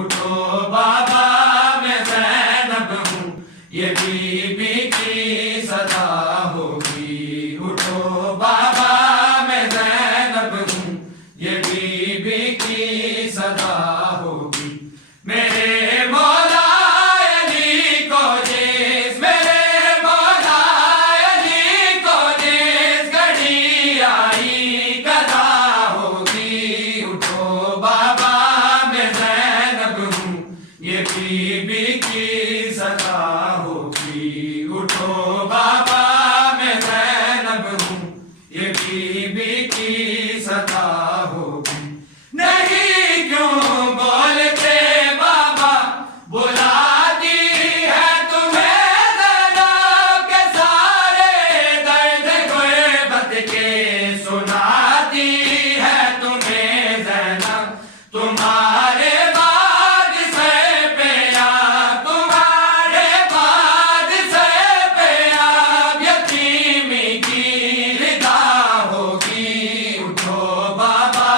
اٹھو بابا میں زینب ہوں، یہ بی بی کی صدا ہوگی، اٹھو بابا میں زینب ہوں، یہ بی بی کی صدا ہوگی، میرے مولا علی کو جس، میرے مولا علی کو جس گھڑی آئی قضا ہوگی، اٹھو بابا میں زینب ہوں، یہ بی بی کی صدا ہوگی، اٹھو بابا میں زینب ہوں، یہ بی بی کی صدا ہوگی، نہیں کیوں بولتے بابا بلاتی ہے تمہیں زینب کے سارے درد غربت کے، سناتی ہے تمہیں زینب تمہارے بعد سے پیا، تمہارے بعد سے پیا یتیمی کی ردا ہوگی، اٹھو بابا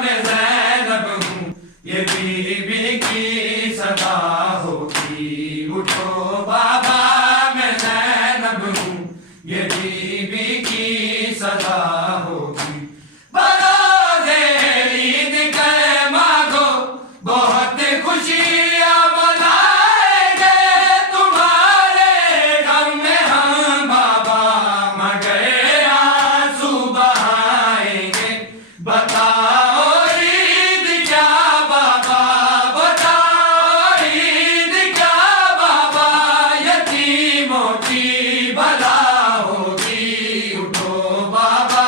میں زینب ہوں، یہ بی بی کی صدا ہوگی، اٹھو بابا میں زینب ہوں، یہ بی بی کی صدا ہوگی، بروز عید کے مانگو بہت خوشیاں منائیں گے، تمہارے غم میں ہم بابا مگر آنسو بہائیں گے، بتاؤ عید کیا بابا، بتاؤ عید کیا بابا، یتیموں کی بلا ہوگی، اٹھو بابا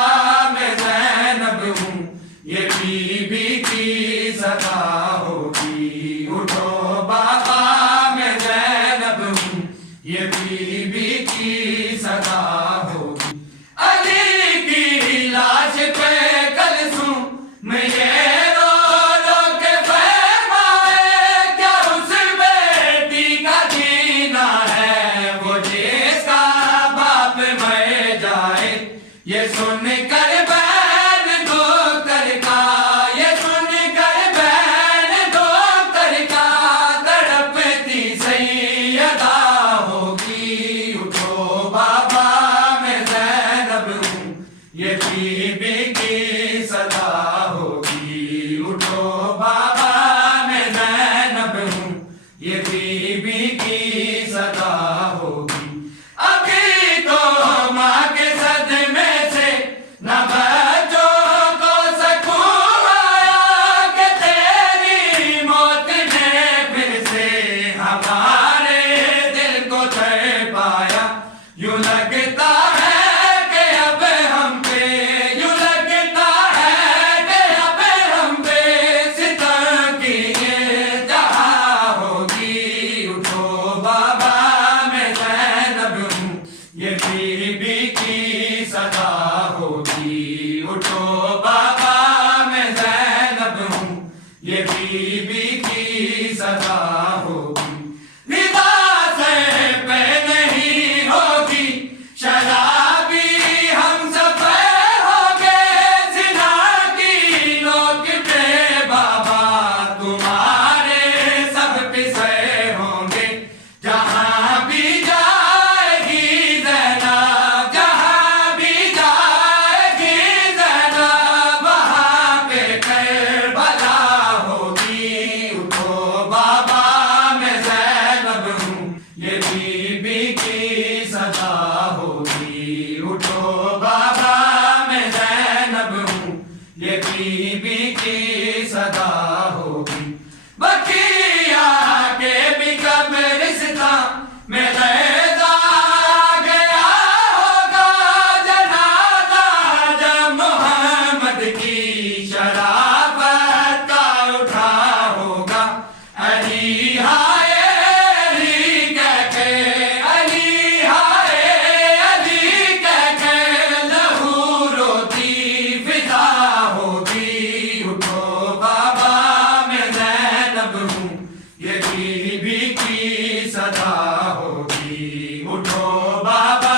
میں زینب ہوں، یہ بی بی کی صدا ہوگی، اٹھو بابا میں زینب ہوں، یہ بی بی کی صدا ہوگی، علی کی لاش پہ کلثوم میں یہ رو رو کے فرمائے، کیا اس بیٹی کا جینا ہے وہ جس کا باپ مر جائے، یہ سن کر بہن دختر کا، یہ سن کر بہن دختر کا تڑپتی سیدہ ہوگی، اٹھو بابا میں زینب ہوں، یہ بی بی کی صدا ہوگی، اٹھو بابا میں زینب ہوں، یہ بی بی کی صدا ہوگی، ابھی تو ماں کے صدمے سے نہ بچوں کو سکون آیا کہ تیری موت نے پھر سے ہمارے دل کو تڑپایا، یوں لگتا ہے کہ اب ہم پہ، یوں لگتا ہے کہ اب ہم پہ ستم کی انتہا ہوگی، اٹھو بابا میں زینب ہوں، یہ بی بی کی صدا ہوگی، اٹھو بابا میں زینب ہوں، یہ بی بی کی صدا ہوگی، رضا سے پہ نہیں ہوگی شرابی ہم سفر ہوگے، زنا کی نوک پہ بابا تمہارے سب پسے ہوں گے، جہاں بھی جائے گی زینب، جہاں بھی جائے گی زینب، وہاں پہ کربلا ہوگی، اٹھو بابا میں زینب ہوں، یہ بی بی کی صدا ہوگی، اٹھو بابا میں زینب ہوں، یہ بی بی کی صدا ہوگی، بقیہ کے بھی قبرستان میں ریزہ گیا ہوگا جنازہ، جب محمد کی شرافت کا اٹھا ہوگا، علی ہائے علی کہہ کے، علی ہائے علی کہہ کے لہو روتی فضا ہوگی، اٹھو بابا میں زینب ہوں، یہ بی بی کی صدا ہوگی، اٹھو بابا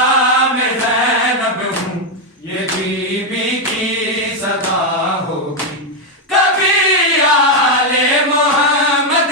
میں زینب ہوں، یہ بی بی کی صدا ہوگی، کبھی آل محمد